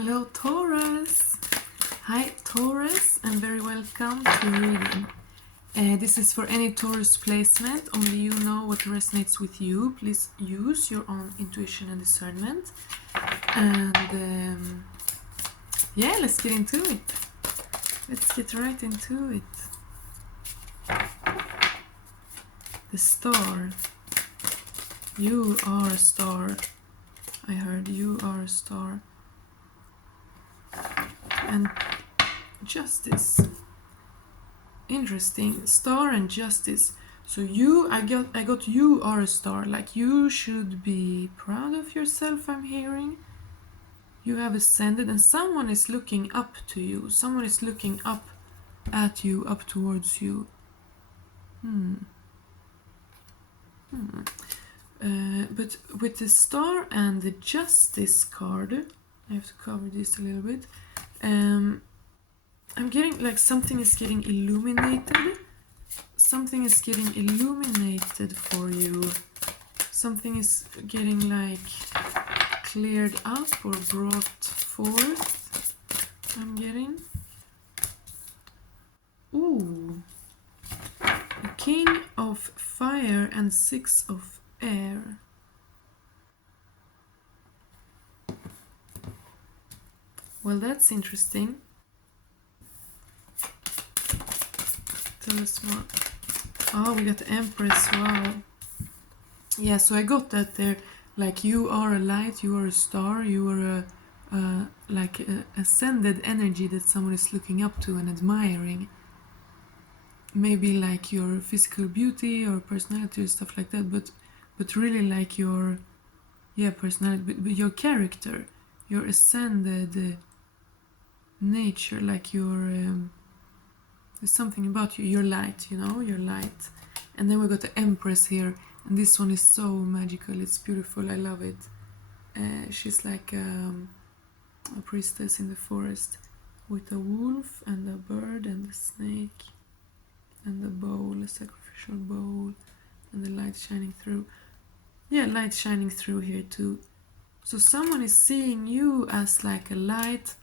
Hello Taurus! Hi Taurus and very welcome to reading. This is for any Taurus placement, only you know what resonates with you. Please use your own intuition and discernment. And yeah, let's get into it. Let's get right into it. The star. You are a star. I heard you are a star. And justice. Interesting. Star and justice. So I got you are a star. Like you should be proud of yourself, I'm hearing. You have ascended and someone is looking up to you. Someone is looking up at you, up towards you. But with the star and the justice card, I have to cover this a little bit. I'm getting like something is getting illuminated. Something is getting illuminated for you. Something is getting like cleared up or brought forth. I'm getting. Ooh. A King of Fire and 6 of Air. Well, that's interesting. Tell us more. Oh, we got the Empress. Wow. Yeah, so I got that there. Like you are a light, you are a star, you are like a ascended energy that someone is looking up to and admiring. Maybe like your physical beauty or personality or stuff like that, but really like your personality, but your character, your ascended nature, like your there's something about you, your light, your light. And then we got the Empress here, and this one is so magical, it's beautiful, I love it. She's like a priestess in the forest with a wolf and a bird and a snake and a bowl, a sacrificial bowl, and the light shining through. Yeah, light shining through here too. So someone is seeing you as like a light.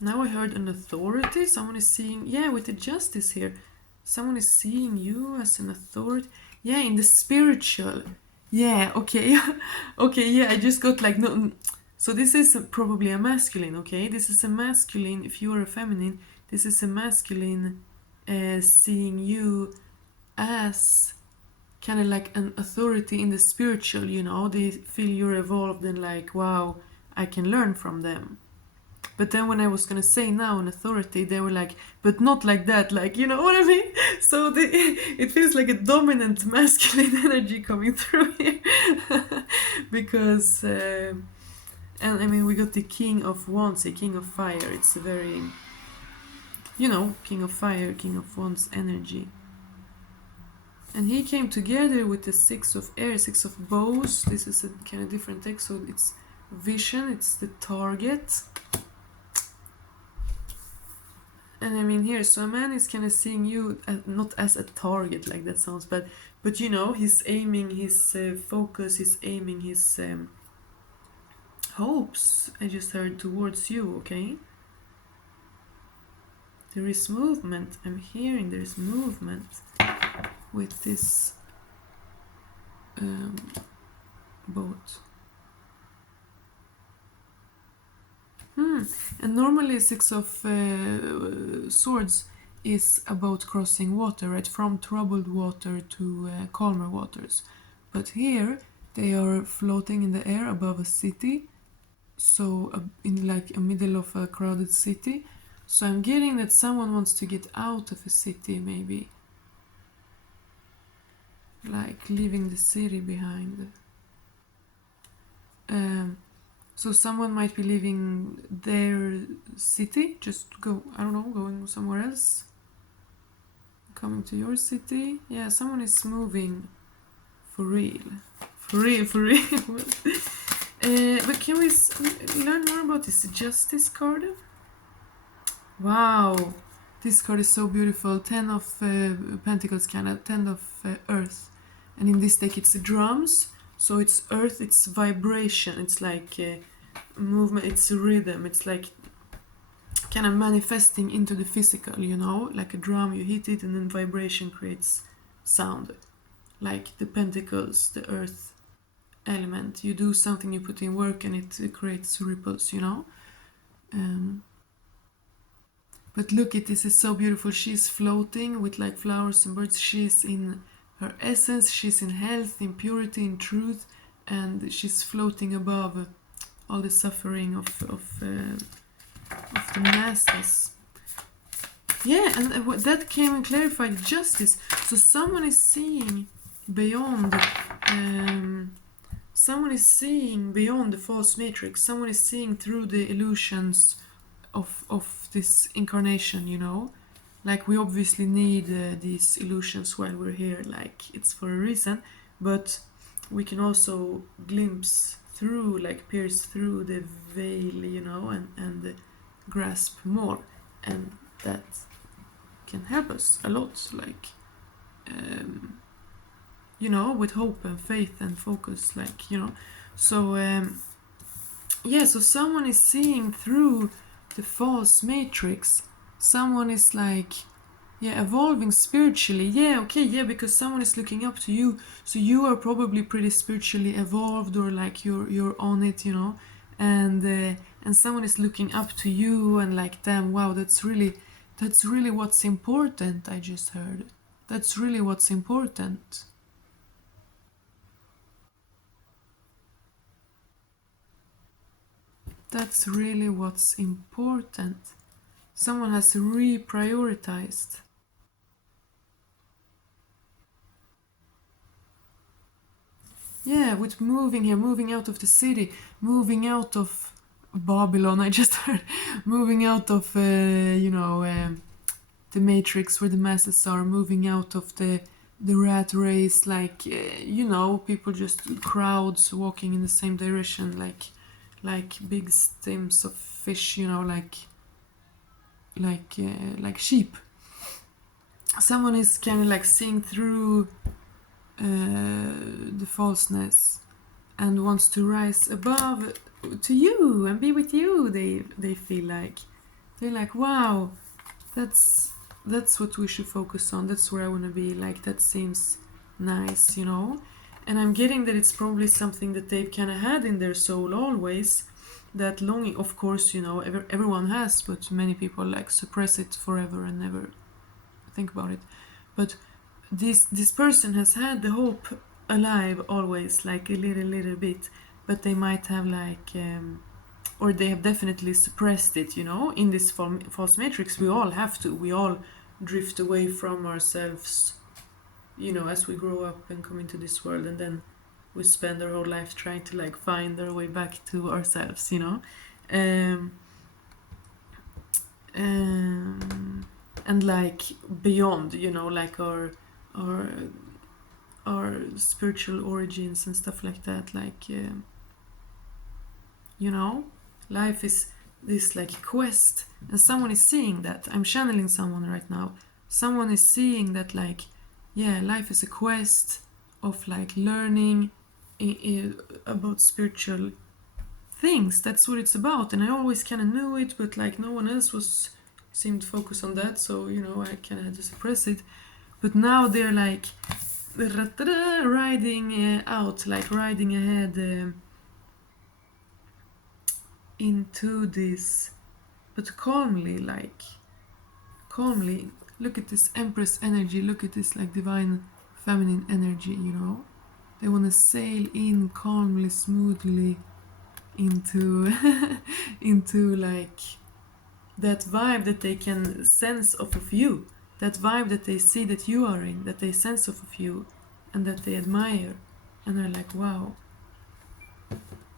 Now I heard an authority. Someone is seeing, with the justice here. Someone is seeing you as an authority. Yeah, in the spiritual. Yeah, okay. Okay, yeah, I just got like, no. So this is probably a masculine, okay? This is a masculine, if you are a feminine, this is a masculine seeing you as kind of like an authority in the spiritual, they feel you're evolved and like, wow, I can learn from them. But then when I was gonna say now an authority, they were like, but not like that, like, you know what I mean? So it feels like a dominant masculine energy coming through here. Because, and I mean, we got the King of Wands, a King of Fire. It's a very, King of Fire, King of Wands energy. And he came together with the 6 of Air, 6 of Bows. This is a kind of different text, so it's vision, it's the target. And I mean here, so a man is kind of seeing you not as a target, like that sounds bad, but he's aiming his focus, he's aiming his hopes, I just heard, towards you, okay? There is movement, I'm hearing there is movement with this boat. And normally 6 of Swords is about crossing water, right? From troubled water to calmer waters. But here they are floating in the air above a city, so in like a middle of a crowded city. So I'm getting that someone wants to get out of a city, maybe. Like leaving the city behind. So someone might be leaving their city, just going somewhere else. Coming to your city. Yeah, someone is moving for real. For real. But can we learn more about this Justice card? Wow, this card is so beautiful. 10 of Pentacles, kind of 10 of Earth. And in this deck it's drums. So it's earth, it's vibration. It's like movement, it's a rhythm, it's like kind of manifesting into the physical, you know, like a drum, you hit it and then vibration creates sound, like the pentacles, the earth element. You do something, you put in work, and it creates ripples, you know. Um, but look, it is so beautiful. She's floating with like flowers and birds. She's in her essence. She's in health, in purity, in truth, and she's floating above all the suffering of the masses. Yeah, and that came and clarified justice. So someone is seeing beyond. Someone is seeing beyond the false matrix. Someone is seeing through the illusions of this incarnation, you know. Like, we obviously need these illusions while we're here, like it's for a reason, but we can also glimpse through, like pierce through the veil, you know, and grasp more, and that can help us a lot, like you know, with hope and faith and focus, like, you know. So yeah, so someone is seeing through the false matrix. Someone is like, yeah, evolving spiritually. Yeah, okay, yeah, because someone is looking up to you, so you are probably pretty spiritually evolved, or like you're on it, you know. And someone is looking up to you and like, damn, wow, that's really what's important. I just heard, that's really what's important. That's really what's important. Someone has reprioritized. Yeah, with moving here, moving out of the city, moving out of Babylon, I just heard, moving out of, the matrix where the masses are, moving out of the rat race, like, you know, people just, crowds walking in the same direction, like big stems of fish, you know, like sheep. Someone is kind of like seeing through the falseness and wants to rise above to you and be with you. They feel like, they're like, wow, that's what we should focus on. That's where I want to be. Like, that seems nice, you know. And I'm getting that it's probably something that they've kind of had in their soul always, that longing. Of course, you know, everyone has, but many people like suppress it forever and never think about it. But this person has had the hope alive always, like a little bit, but they might have like or they have definitely suppressed it, you know. In this false matrix, we all have to, we all drift away from ourselves, you know, as we grow up and come into this world, and then we spend our whole life trying to like find our way back to ourselves, you know. um, um, and like beyond, you know, like our our spiritual origins and stuff like that, like you know, life is this like quest, and someone is seeing that. I'm channeling someone right now. Someone is seeing that, like, yeah, life is a quest of like learning about spiritual things. That's what it's about. And I always kind of knew it, but like no one else was seemed focused on that, so you know, I kind of had to suppress it. But now they're like riding out, like riding ahead into this, but calmly, like calmly. Look at this Empress energy, look at this like divine feminine energy, you know. They want to sail in calmly, smoothly into into like that vibe that they can sense off of you, that vibe that they see that you are in, that they sense off of you, and that they admire, and they're like, wow,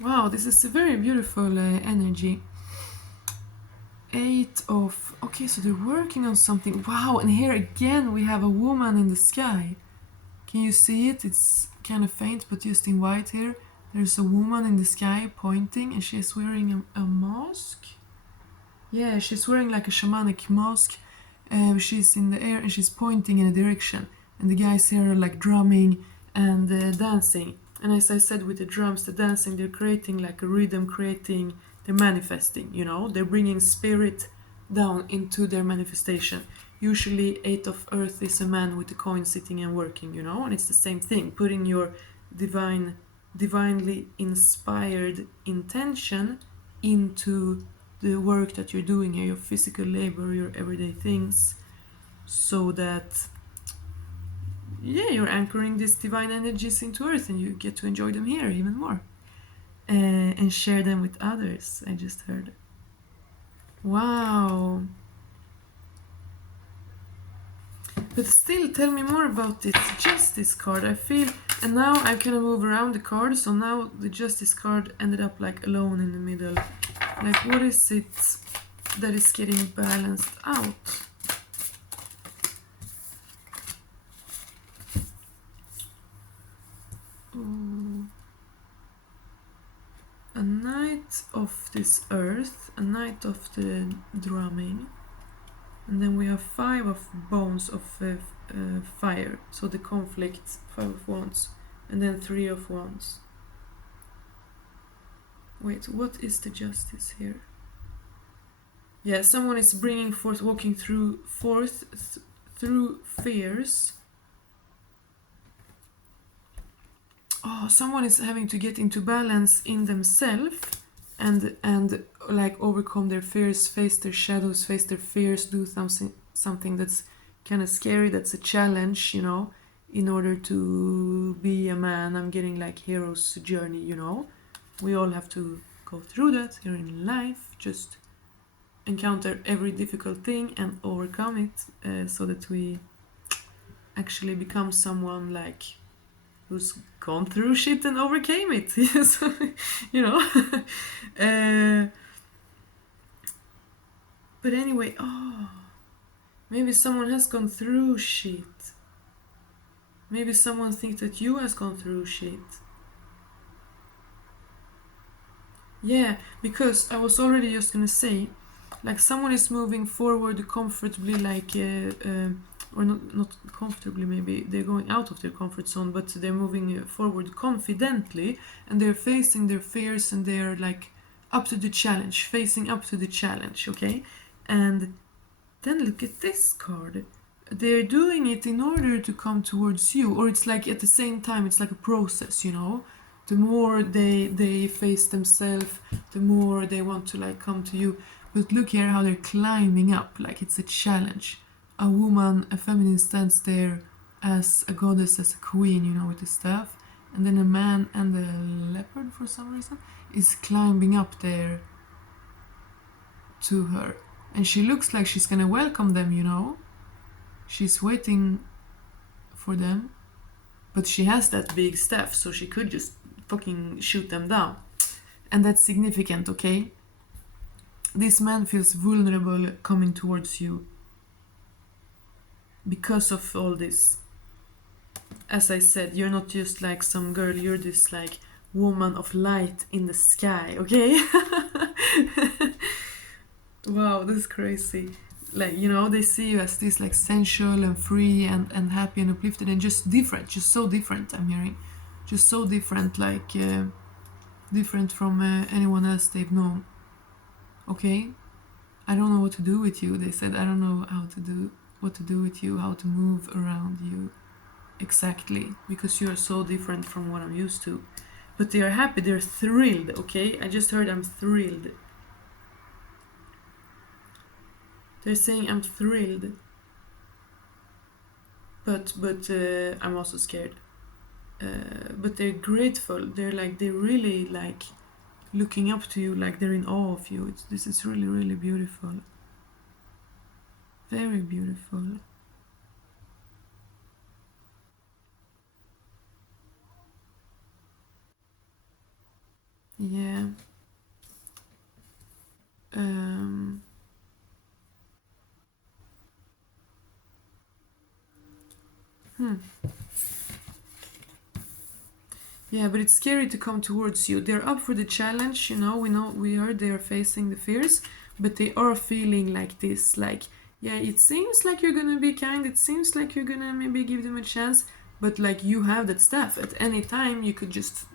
wow, this is a very beautiful energy. 8 of, okay, so they're working on something. Wow, and here again we have a woman in the sky. Can you see it? It's kind of faint, but just in white here. There's a woman in the sky pointing, and she's wearing a mask. Yeah, she's wearing like a shamanic mask. She's in the air and she's pointing in a direction. And the guys here are like drumming and dancing. And as I said, with the drums, the dancing, they're creating like a rhythm, creating, they're manifesting, you know, they're bringing spirit down into their manifestation. Usually, eight of earth is a man with a coin sitting and working, you know, and it's the same thing, putting your divinely inspired intention into the work that you're doing here, your physical labor, your everyday things, so that yeah, you're anchoring these divine energies into earth and you get to enjoy them here even more, and share them with others. I just heard. Wow. But still, tell me more about this justice card. I feel, and now I can move around the card, so now the justice card ended up like alone in the middle. Like, what is it that is getting balanced out? Ooh. A knight of this earth, a knight of the drumming, and then we have 5 of bones of fire, so the conflict, 5 of wands, and then 3 of wands. Wait, what is the justice here? Yeah, someone is bringing forth, walking through through fears. Oh, someone is having to get into balance in themselves and like overcome their fears, face their shadows, face their fears, do something that's kind of scary, that's a challenge, you know, in order to be a man. I'm getting like hero's journey, you know. We all have to go through that here in life, just encounter every difficult thing and overcome it, so that we actually become someone like who's gone through shit and overcame it. So, you know. But anyway, oh, maybe someone has gone through shit. Maybe someone thinks that you has gone through shit. Yeah, because I was already just gonna say, like someone is moving forward comfortably, like or not comfortably, maybe they're going out of their comfort zone, but they're moving forward confidently, and they're facing their fears, and they're like up to the challenge, facing up to the challenge, okay? And then look at this card. They're doing it in order to come towards you, or it's like at the same time, it's like a process, you know? The more they face themselves, the more they want to like come to you. But look here how they're climbing up, like it's a challenge. A woman, a feminine, stands there as a goddess, as a queen, you know, with the staff. And then a man and a leopard, for some reason, is climbing up there to her. And she looks like she's gonna welcome them, you know? She's waiting for them. But she has that big staff, so she could just fucking shoot them down. And that's significant, okay? This man feels vulnerable coming towards you because of all this. As I said, you're not just like some girl, you're this like woman of light in the sky, okay? Wow, this is crazy. Like, you know, they see you as this like sensual and free and happy and uplifted and just different, just so different, I'm hearing. Just so different, like different from anyone else they've known. Okay? I don't know what to do with you. They said, I don't know what to do with you, how to move around you exactly, because you are so different from what I'm used to. But they are happy, they're thrilled, okay? I just heard I'm thrilled. They're saying I'm thrilled. But I'm also scared. But they're grateful. They're really like looking up to you, like they're in awe of you. This is really, really beautiful. Very beautiful. Yeah. Um, hmm. Yeah, but it's scary to come towards you. They're up for the challenge, you know. We heard they are facing the fears, but they are feeling like this, like, yeah, it seems like you're gonna be kind. It seems like you're gonna maybe give them a chance, but like you have that staff. At any time you could just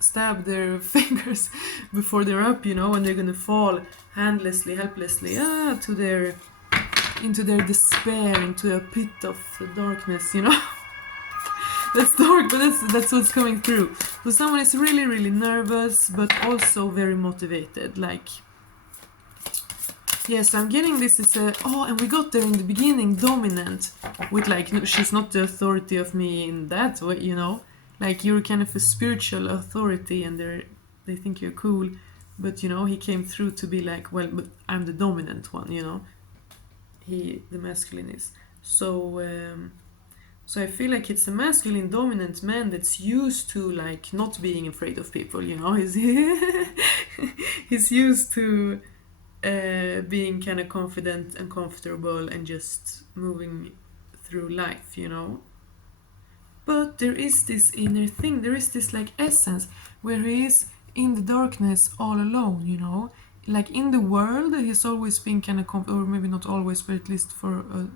stab their fingers before they're up, you know, and they're gonna fall handlessly, helplessly, to their into their despair, into a pit of darkness, you know. That's dark, but that's what's coming through. So someone is really, really nervous, but also very motivated. Like, yes, I'm getting this as a and we got there in the beginning, dominant, with like she's not the authority of me in that way, you know. Like you're kind of a spiritual authority, and they think you're cool, but you know he came through to be like, well, but I'm the dominant one, you know. The masculine is so. So I feel like it's a masculine dominant man that's used to like not being afraid of people, you know. He's used to being kind of confident and comfortable and just moving through life, you know. But there is this inner thing, there is this like essence where he is in the darkness all alone, you know. Like in the world, he's always been kind of, or maybe not always, but at least for a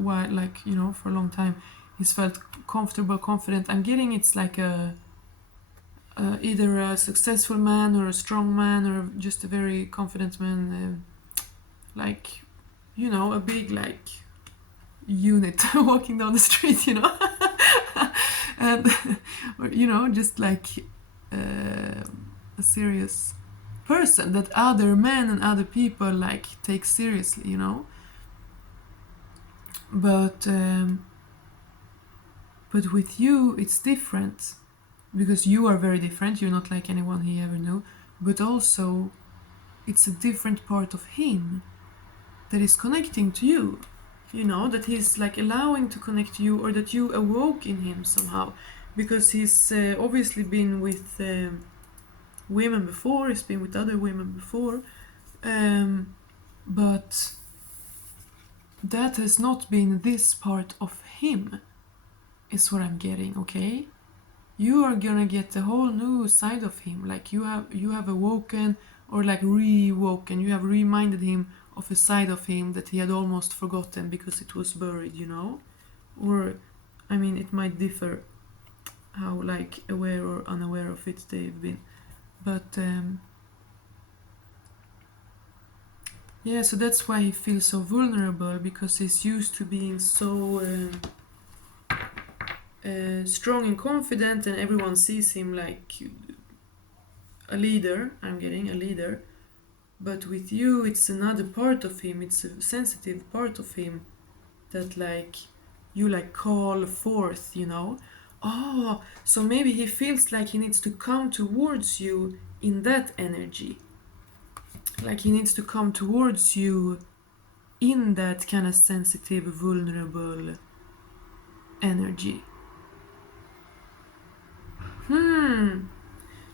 while, like, you know, for a long time, he's felt comfortable, confident. I'm getting it's like either a successful man or a strong man or just a very confident man, like, you know, a big like unit walking down the street, you know. And you know, just like a serious person that other men and other people like take seriously, you know. But with you it's different, because you are very different. You're not like anyone he ever knew, but also it's a different part of him that is connecting to you, you know, that he's like allowing to connect to you, or that you awoke in him somehow, because he's obviously been with women before, he's been with other women before, but that has not been this part of him, is what I'm getting. Okay, you are gonna get a whole new side of him, like you have awoken, or like re-woken, you have reminded him of a side of him that he had almost forgotten because it was buried, you know. Or I mean, it might differ how like aware or unaware of it they've been, but yeah, so that's why he feels so vulnerable, because he's used to being so strong and confident, and everyone sees him like a leader. I'm getting a leader. But with you, it's another part of him, it's a sensitive part of him that like you like call forth, you know. Oh, so maybe he feels like he needs to come towards you in that energy. Like he needs to come towards you in that kind of sensitive, vulnerable energy.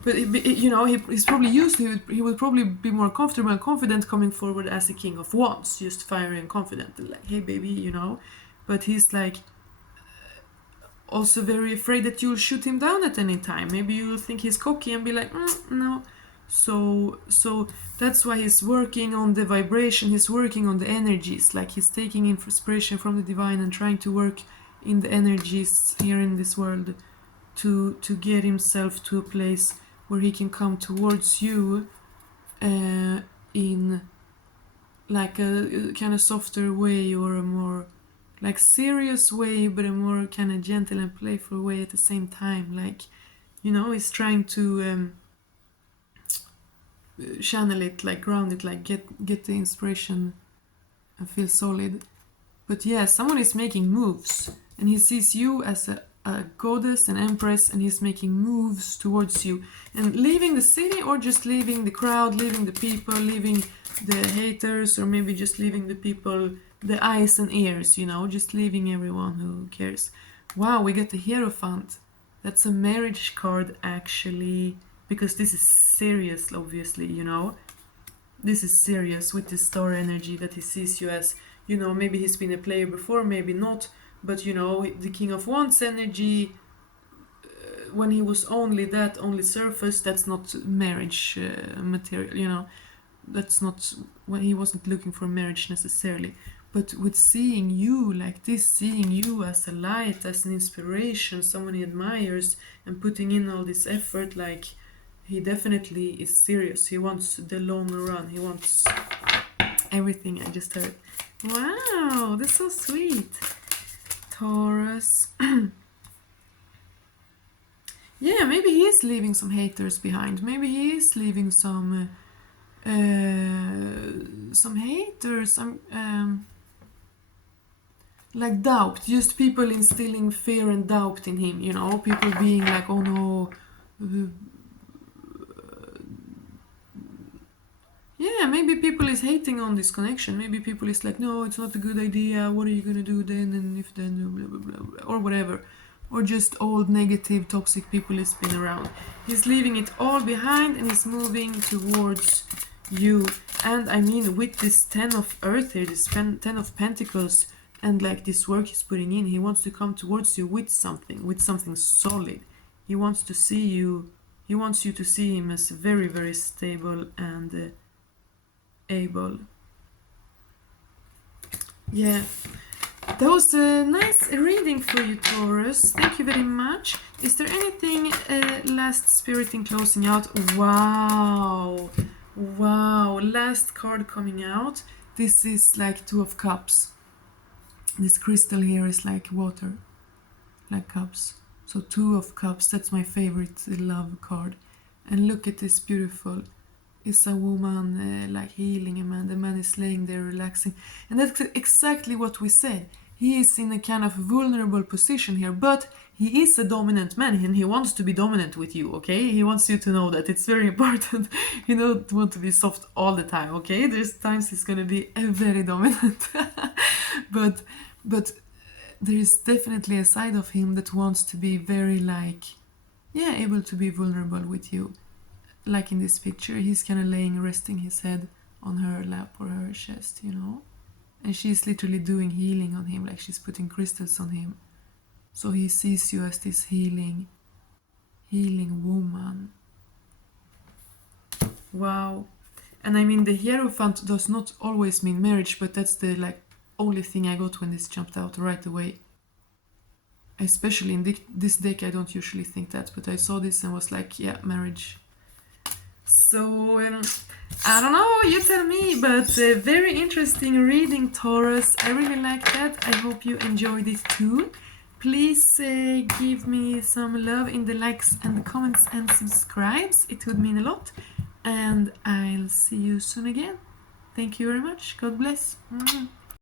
But you know, he's probably used to. He would probably be more comfortable and confident coming forward as a king of wands, just fiery and confident, and like, hey baby, you know. But he's like also very afraid that you'll shoot him down at any time. Maybe you'll think he's cocky and be like, no. So that's why he's working on the vibration. He's working on the energies. Like he's taking inspiration from the divine and trying to work in the energies here in this world to get himself to a place where he can come towards you in like a kind of softer way, or a more like serious way, but a more kind of gentle and playful way at the same time. Like, you know, he's trying to channel it, like ground it, like get the inspiration and feel solid. But yeah, someone is making moves, and he sees you as a goddess, an empress, and he's making moves towards you, and leaving the city, or just leaving the crowd, leaving the people, leaving the haters, or maybe just leaving the people, the eyes and ears, you know, just leaving everyone who cares. Wow, we got the Hierophant. That's a marriage card, actually, because this is serious, obviously, you know. This is serious with this star energy that he sees you as, you know, maybe he's been a player before, maybe not, but you know, the King of Wands energy, when he was only surface, that's not marriage material, you know. That's not when he wasn't looking for marriage necessarily. but with seeing you like this, seeing you as a light, as an inspiration, someone he admires, and putting in all this effort, like he definitely is serious. He wants the long run. He wants everything. I just heard. Wow, that's so sweet. Taurus. Yeah, maybe he is leaving some haters behind. Maybe he is leaving some haters. Like doubt. Just people instilling fear and doubt in him. You know, people being like, "Oh no." Yeah, maybe people is hating on this connection. Maybe people is like, no, it's not a good idea. What are you gonna do then? And if then, blah blah blah, blah, or whatever, or just old negative, toxic people has been around. He's leaving it all behind and he's moving towards you. And I mean, with this 10 of Earth here, this 10 of Pentacles, and like this work he's putting in, he wants to come towards you with something solid. He wants to see you. He wants you to see him as very, very stable and able. Yeah, that was a nice reading for you, Taurus. Thank you very much. Is there anything last spirit in closing out? Wow, last card coming out. This is like 2 of Cups. This crystal here is like water, like cups. So 2 of Cups, that's my favorite love card. And look at this beautiful. It's a woman like healing a man. The man is laying there relaxing. And that's exactly what we said. He is in a kind of vulnerable position here, but he is a dominant man and he wants to be dominant with you, okay? He wants you to know that it's very important. You don't want to be soft all the time, okay? There's times he's gonna be very dominant. but there is definitely a side of him that wants to be very like, yeah, able to be vulnerable with you. Like in this picture, he's kind of laying, resting his head on her lap or her chest, you know? And she's literally doing healing on him, like she's putting crystals on him. So he sees you as this healing woman. Wow. And I mean, the Hierophant does not always mean marriage, but that's the like only thing I got when this jumped out right away. Especially in this deck, I don't usually think that, but I saw this and was like, yeah, marriage. So, I don't know, you tell me, but very interesting reading, Taurus. I really like that. I hope you enjoyed it too. Please give me some love in the likes and the comments and subscribes. It would mean a lot. And I'll see you soon again. Thank you very much. God bless.